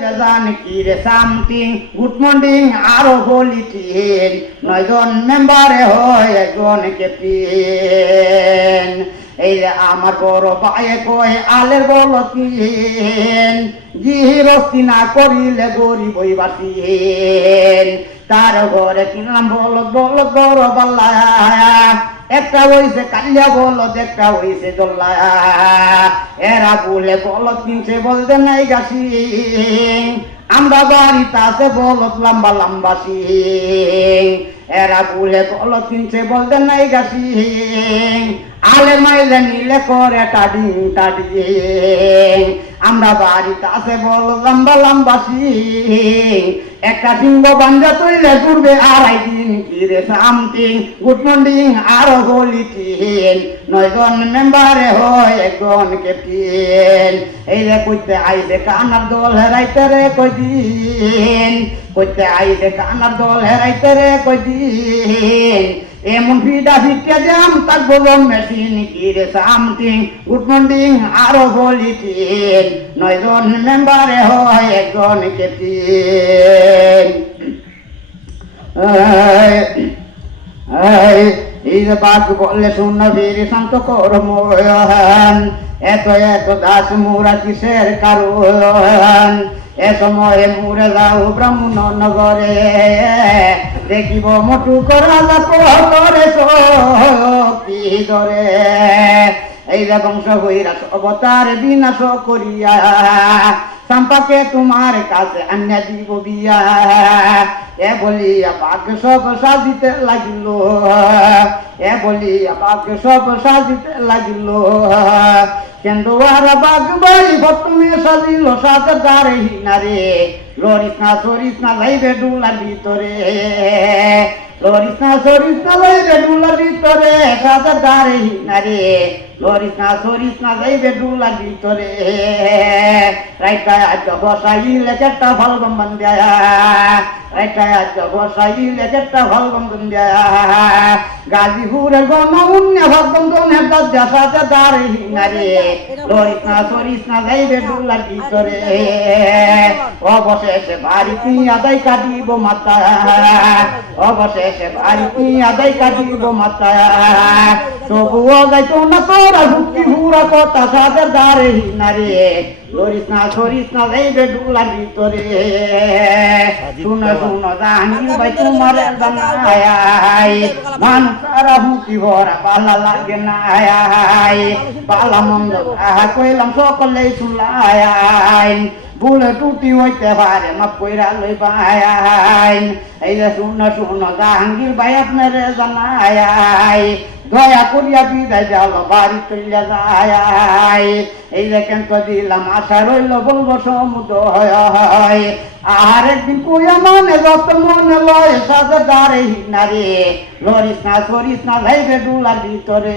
জান কি রে সামথিং গুড মর্নিং আরো বলিতেন 9 জন মেম্বারে হয় একজন ক্যাপ্টেন এই যে আমার বড় ভাই কয় আলের বলতেন গৃহস্থী না করিলে গরিব বাসিয়েন তার ঘরে কিনলাম বলদ বলদ বড় পাল্লা একটা হইছে কালিয়া বলদ একটা হইছে দোল্লা এরা বলে বলদ কিনছে বলতে নাই গাছি আমরা বাড়িতে আছে বলদ লম্বা লম্বাসি এরা বলে বলদ কিনছে বলতে নাই গাছি আলে মাইলে নিলে করে টাডি টাডি আমরা বাড়িতে আছে বল লম্বা লম্বাসি একটা সিংহ বাঞ্জা তৈলে ঘুরবে 2.5 দিন কি রে সামথিং গুড মর্নিং আরো বলিতেন 9 জন মেম্বারে হয় একজন ক্যাপ্টেন এই রে কইতে আইছে কানার দল হেরাইতে রে কইদিন কইতে আইছে কানার দল হেরাইতে রে কইদিন এমন ফিডা ফিটে যাম তাক বলম মেশিন কি রে সামথিং গুড মর্নিং আরো বলিতেন 9 জন মেম্বারে হয় একজন ক্যাপ্টেন এই যে বাক বললে শূন্য বীর শান্ত করমোহন এত এত দাস মুরা কিসের কারণ এ সময়ে মুরে যাও ব্রাহ্মণ নগরে দেখিব মোটু করা করে শক্তি ধরে এই যে বংশ হইরা অবতার বিনাশ করিয়া সম্পাকে তোমার কাছে আন্য দিব বিয়া এ বলিয়া বাঘ সব সাজিতে লাগিল এ বলিয়া বাঘ সব সাজিতে লাগিল কেন্দুয়ার বাঘ বাড়ি বর্তমে সাজিল সাজে দাঁড়ে হিনারে লরিস না যাইবে ডুলার ভিতরে লরিস না যাইবে ডুলার ভিতরে সাজে দাঁড়ে হিনারে লরিস না যাইবে ডুলার ভিতরে রাইটা আজ বসাইলে একটা ভাল বন্ধন দেয়া রাইটা আজ বসাইলে একটা ভাল বন্ধন দেয়া গাজীপুরের গণ উন্নে ভাল বন্ধনের দরজা সাজে দাঁড়ে হিনারে লরিস না যাইবে ডুলার ভিতরে অবশেষে বাড়ি আদায় কাটিব মাতা অবশেষে বাড়ি আদায় কাটিব মাতা তবুও যাইতো না তোরা হুকি হুরা কথা সাজে দাঁড়ে হিনারে লরিস না যাইবে ডুলার ভিতরে শুনো শুনো জাহাঙ্গীর ভাই তোমার জানাই মানুষ সারা হুকি ভরা পালা লাগে না পালা মন্দ কইলাম সকলেই শুনলাই ভুলে টুটি হইতে পারে মাপ কইরা লই পাই এই যে শুনো শুনো জাহাঙ্গীর ভাই আপনার জানাই দয়া করিয়া বিদায় যাও বাড়ি চলিয়া যায় এই যে কেন দিলাম আশা রইল বলবো সমুদ্র হয় আর একদিন কইয়া মনে যত মনে লয় সাজে দাঁড়ে হিনারে লরিস না যাইবে ডুলার ভিতরে